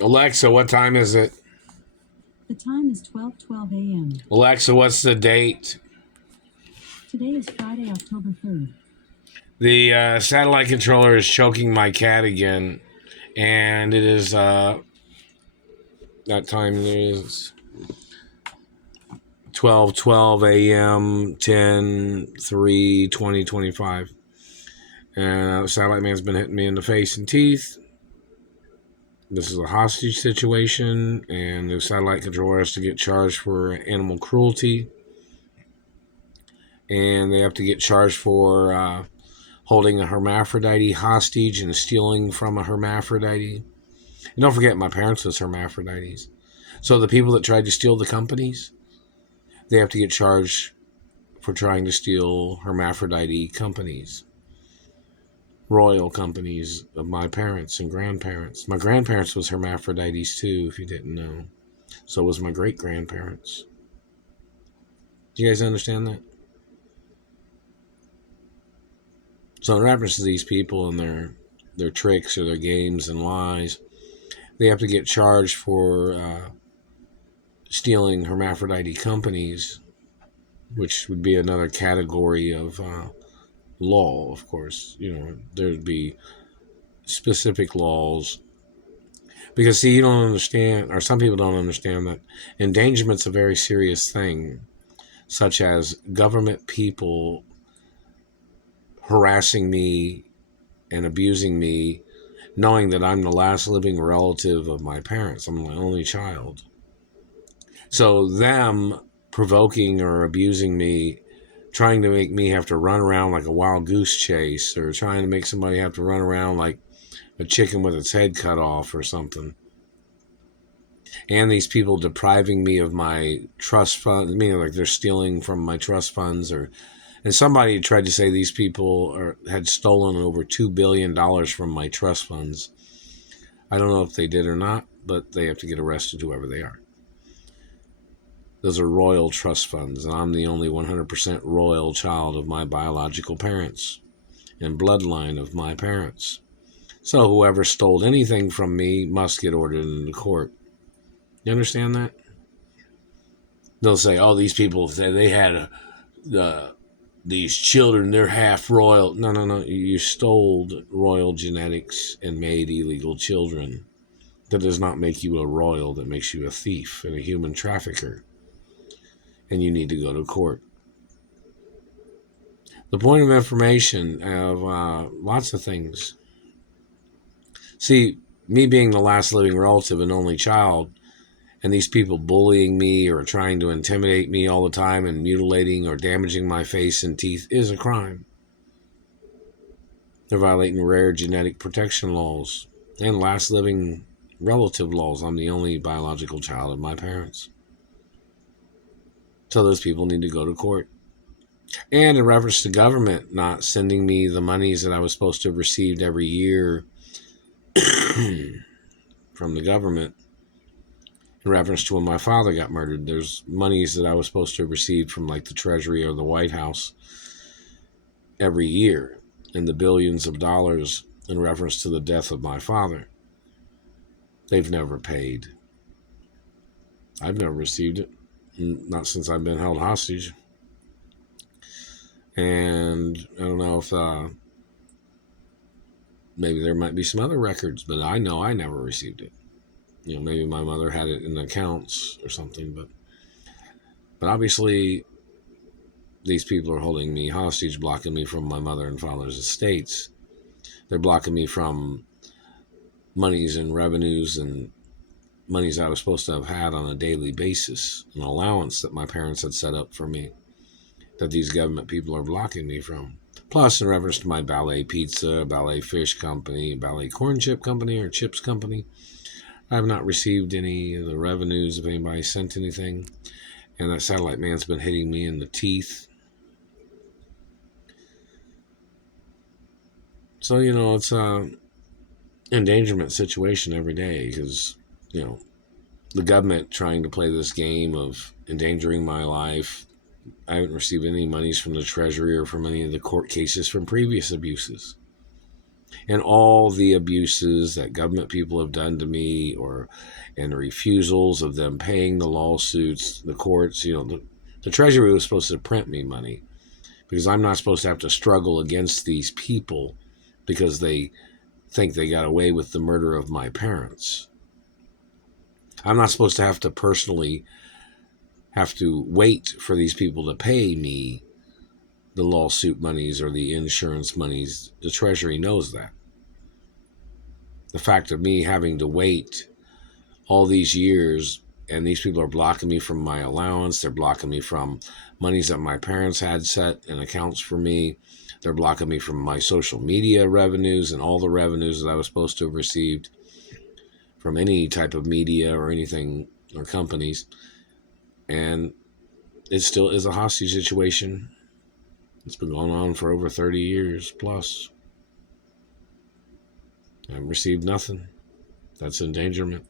Alexa, what time is it? The time is 12:12 a.m. Alexa, what's the date? Today is Friday, October 3rd. The satellite controller is choking my cat again, and it is that time is 12:12 a.m. 10/3/2025, and satellite man's been hitting me in the face and teeth. This is a hostage situation, and the satellite controller has to get charged for animal cruelty, and they have to get charged for holding a hermaphrodite hostage and stealing from a hermaphrodite. And don't forget, my parents was hermaphrodites. So the people that tried to steal the companies, they have to get charged for trying to steal hermaphrodite companies, royal companies of my parents and grandparents. My grandparents was hermaphrodites too, if you didn't know. So was my great-grandparents. Do you guys understand that? So in reference to these people and their tricks or their games and lies, they have to get charged for stealing hermaphrodite companies, which would be another category of law, of course. There'd be specific laws. Because, see, you don't understand, or some people don't understand, that endangerment's a very serious thing, such as government people harassing me and abusing me, knowing that I'm the last living relative of my parents. I'm my only child. So them provoking or abusing me, trying to make me have to run around like a wild goose chase, or trying to make somebody have to run around like a chicken with its head cut off or something. And these people depriving me of my trust fund, meaning like they're stealing from my trust funds, and somebody tried to say these people had stolen over $2 billion from my trust funds. I don't know if they did or not, but they have to get arrested, whoever they are. Those are royal trust funds, and I'm the only 100% royal child of my biological parents and bloodline of my parents. So whoever stole anything from me must get ordered into court. You understand that? They'll say, "Oh, these people they had these children, they're half royal." No, no, no. You stole royal genetics and made illegal children. That does not make you a royal. That makes you a thief and a human trafficker. And you need to go to court. The point of information of lots of things. See, me being the last living relative and only child, and these people bullying me or trying to intimidate me all the time and mutilating or damaging my face and teeth is a crime. They're violating rare genetic protection laws and last living relative laws. I'm the only biological child of my parents. So those people need to go to court. And in reference to government not sending me the monies that I was supposed to have received every year from the government, in reference to when my father got murdered, there's monies that I was supposed to have received from like the Treasury or the White House every year in the billions of dollars in reference to the death of my father. They've never paid. I've never received it, not since I've been held hostage. And I don't know if maybe there might be some other records, but I know I never received it. Maybe my mother had it in accounts or something, but obviously these people are holding me hostage, blocking me from my mother and father's estates. They're blocking me from monies and revenues and monies I was supposed to have had on a daily basis, an allowance that my parents had set up for me, that these government people are blocking me from. Plus, in reference to my Ballet Pizza, Ballet Fish Company, Ballet Corn Chip Company, or Chips Company, I have not received any of the revenues if anybody sent anything. And that satellite man's been hitting me in the teeth. So, it's a endangerment situation every day because, the government trying to play this game of endangering my life. I haven't received any monies from the Treasury or from any of the court cases from previous abuses. and all the abuses that government people have done to me, and the refusals of them paying the lawsuits, the courts, the Treasury was supposed to print me money because I'm not supposed to have to struggle against these people because they think they got away with the murder of my parents. I'm not supposed to have to personally have to wait for these people to pay me the lawsuit monies or the insurance monies. The Treasury knows that. The fact of me having to wait all these years, and these people are blocking me from my allowance, they're blocking me from monies that my parents had set in accounts for me, they're blocking me from my social media revenues and all the revenues that I was supposed to have received from any type of media or anything or companies. And it still is a hostage situation. It's been going on for over 30 years plus. I've received nothing. That's endangerment.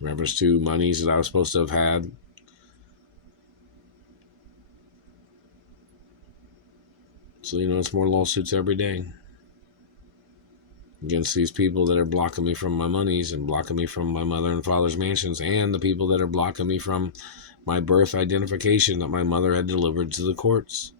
In reference to monies that I was supposed to have had. So, it's more lawsuits every day against these people that are blocking me from my monies and blocking me from my mother and father's mansions, and the people that are blocking me from my birth identification that my mother had delivered to the courts.